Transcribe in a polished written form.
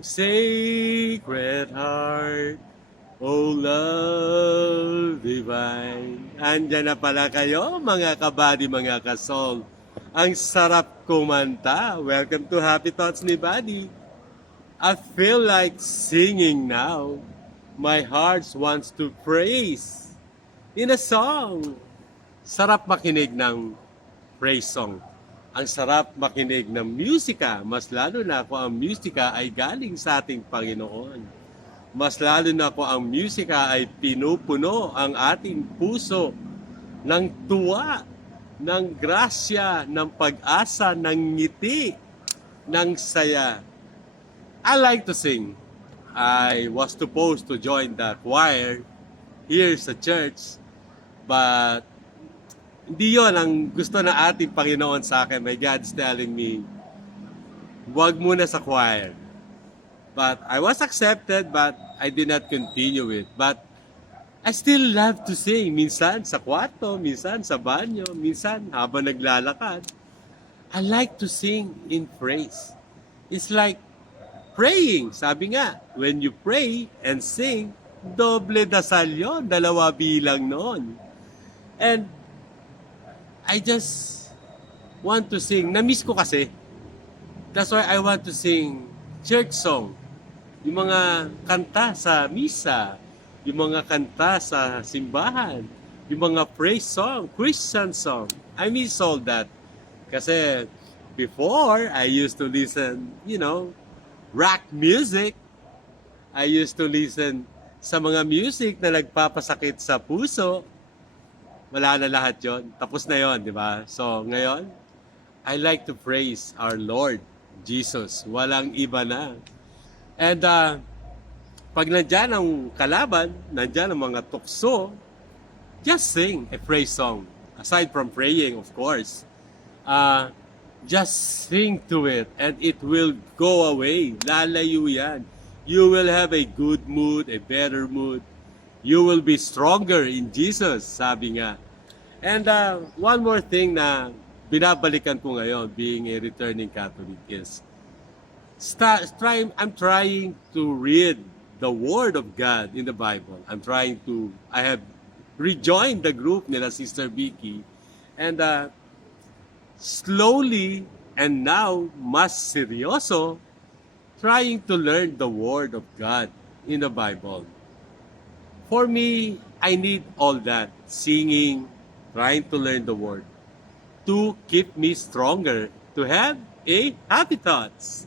Sacred Heart, O love divine. Andyan na pala kayo, mga kabady, mga kasol. Ang sarap kumanta. Welcome to Happy Thoughts ni Buddy. I feel like singing now. My heart wants to praise in a song. Sarap makinig ng praise song. Ang sarap makinig ng musika, mas lalo na kung ang musika ay galing sa ating Panginoon. Mas lalo na kung ang musika ay pinupuno ang ating puso ng tuwa, ng grasya, ng pag-asa, ng ngiti, ng saya. I like to sing. I was supposed to join the choir here sa church, but hindi yon ang gusto ng ating Panginoon sa akin. My God's telling me, huwag muna sa choir. But I was accepted, but I did not continue it. But I still love to sing. Minsan sa kwarto, minsan sa banyo, minsan habang naglalakad. I like to sing in praise. It's like praying. Sabi nga, when you pray and sing, doble dasal yun. Dalawa bilang noon. And I just want to sing. Na-miss ko kasi. That's why I want to sing church song. Yung mga kanta sa misa, yung mga kanta sa simbahan, yung mga praise song, Christian song. I miss all that. Kasi before, I used to listen, rock music. I used to listen sa mga music na nagpapasakit sa puso. Wala na lahat yon. Tapos na yon, di ba? So, ngayon, I like to praise our Lord Jesus. Walang iba na. And pag nandyan ang kalaban, nandyan ang mga tukso, just sing a praise song. Aside from praying, of course. Just sing to it and it will go away. Lalayo yan. You will have a good mood, a better mood. You will be stronger in Jesus, sabi nga. And one more thing na binabalikan ko ngayon, being a returning Catholic, is I'm trying to read the Word of God in the Bible. I have rejoined the group nila Sister Vicky. And slowly, and now, mas seryoso, trying to learn the Word of God in the Bible. For me, I need all that. Singing, trying to learn the Word, to keep me stronger, to have a happy thoughts.